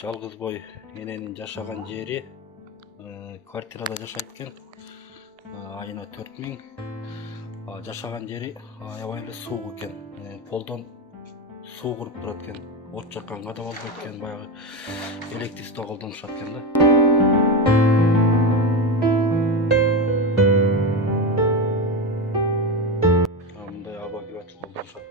жалгыз бой эненин жашаган жери квартирада жашайт экен. Айына 4000. Жашаган жери аябай эле суук экен. Полдон суу куруп турат экен. От жакканга да болбойт экен, баягы электричество колдонушат экен да. Мындай обогреватель колдонушат экен.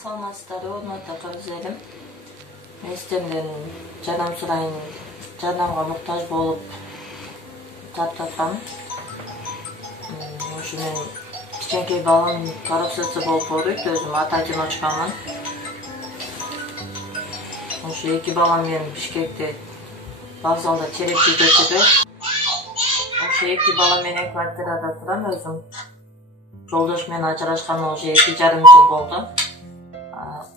Саламатсыздарбы, урматтуу көрүүчүлөрүм. Мен сиздерден жардам сурайын, жардамга муктаж болуп таптаткам. Ошо мен кичинекей балам пароксидсе болуп ооруйт, өзүм ата-одиночкамын. Ошо эки балам менен Бишкекте вокзалда черекти көчөдө. Ошо эки бала менен квартирада турам өзүм. Жолдош менен ажырашканыма уже 2,5 жыл болду.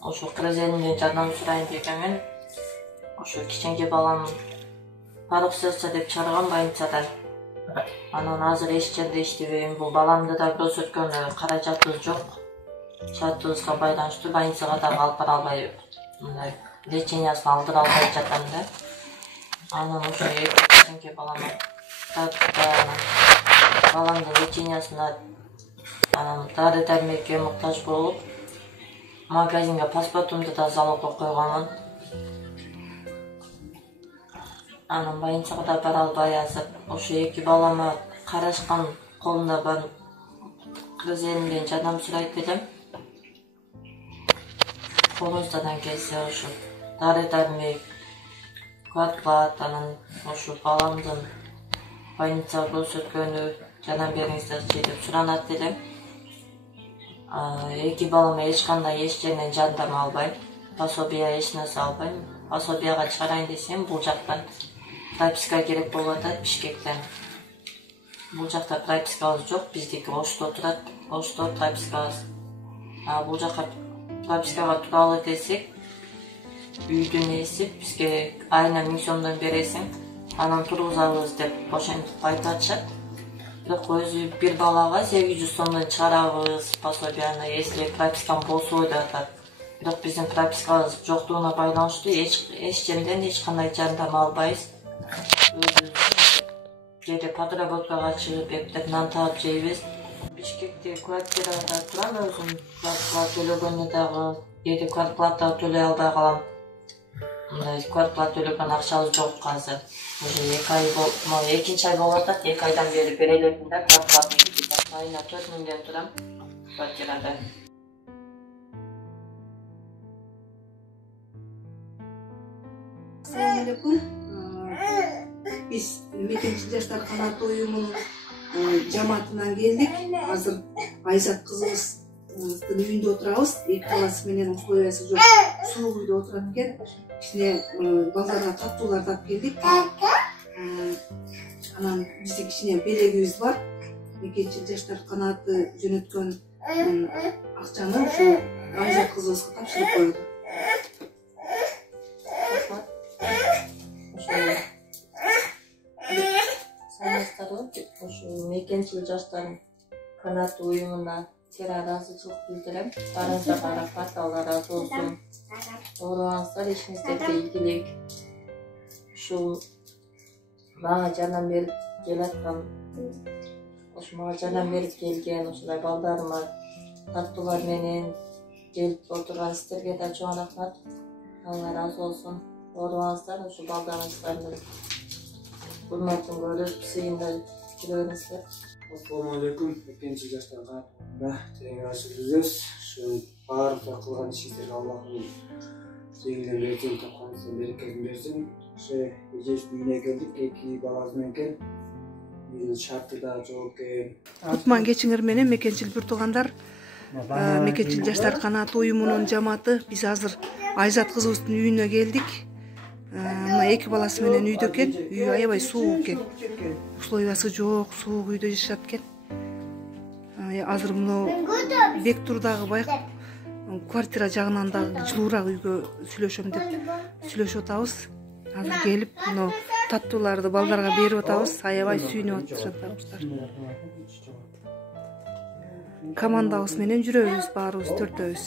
Ошо кыргыз элинен жардам сурайын дегенмен, ошо кичинекей балам пароксидсе деп чыгарган больницадан. Анан азыр эч жерде иштебейм. Бул баламды да көрсөткөнү каражатыбыз жок. Шартыбызга байланыштуу больницага да алып бара албай, мындай лечениясын алдыра албай жатам да. Анан ошо эки кичинекей балам баламдын лечениясына анан дары-дармекке муктаж болуп, магазинге паспортумду да залогко койгонмун. Анан больницага да бара албай азыр ошо эки балама карашкан колунда бар кыргыз элинен жардам сурайт элем. Колуңуздан келсе ошо дары-дармек, квартплат, анан ошо баламдын больницага көрсөткөнү жардам бериңиздерчи деп суранат элем. Эки балама эч кандай эч жерден жардам албайм. Пособие эч нерсе албайм. Пособияга чыгарайын десем, бул жактан прописка керек болуп атат Бишкектен. Бул жакта пропискабыз жок, биздики Ошто турат. Ошто пропискабыз. Бул жакка пропискага туралы десек, үйдүн ээси бизге айына 1000 сомдон бересиң, анан тургузабыз деп ошентип айтып атышат. Бирок өзү бир балага 800 сомдон чыгарабыз пособияны, если пропискам болсо деп атат. Бирок биздин пропискабыз жоктугуна байланыштуу эч жерден эч кандай жардам албайбыз. Кээде подработкага чыгып эптеп нан таап жейбиз. Бишкекте квартирада турам өзүм. Квартплат төлөгөнү дагы кээде квартплатты төлөй албай калам. Мындай квартплат төлөгөн акчабыз жок азыр. Уже 2 ай болду, экинчи ай болуп атат. 2 айдан бери бере элемин да квартплатты. Айына 4000ден турам квартирада. Assalamu alaikum. Biz Mekенчил жаштар канаты уюмунун жамаатынан келдик. Азыр Айзат кызыбыздын үйүндө отурабыз. Эки баласы менен условиясы жок суук үйдө отурат экен. Кичине балдарга таттуулар тап келдик. Анан биздин кичине белегибиз бар. Мекенчил жаштар канаты жөнөткөн акчаны ушу Айзат кызыбызга тапшырып койдук. Ошо Мекенчил жаштар канаты уюмуна ыраазычылык билдирем. Баарыңыздарга рахмат, Алла ыраазы болсун. Оорубаңыздар, ишиңиздерге ийгилик. Ушул мага жардам берип келаткан, мага жардам берип келген ушундай балдарыма таттуулар менен келип отурган сиздерге да чоң рахмат. Алла ыраазы болсун. Оорубаңыздар, ушу балдарыңыздардын урматын көрүп, сыйында жүрөңүздөр. Assalamu alaikum. Мекенчил жаштар канатында тең ашыбыз. Ушу баардык кылган ишиңизерге Аллахым жеңилден берсин, тапканыңыздын берекесин берсин. Ошо эжесинин үйүнө келдик, эки баласы менен. Үйдүн шарты да жок экен. Кутман кечиңер менен Мекенчил бир туугандар. Мекенчил жаштар канаты уюмунун жамааты биз азыр Айзат кызыбыздын үйүнө келдик. Мына эки баласы менен үйдө экен. Үй аябай суук экен. Условиясы жок, суук үйдө жашашат экен. Азыр мына Бектурдагы квартира жагынан дагы жылуураак үйгө сүйлөшөм деп сүйлөшүп атабыз. Азыр келип мына таттууларды балдарга берип атабыз. Аябай сүйүнүп жатышат. Командабыз менен жүрөбүз баарыбыз төртөөбүз.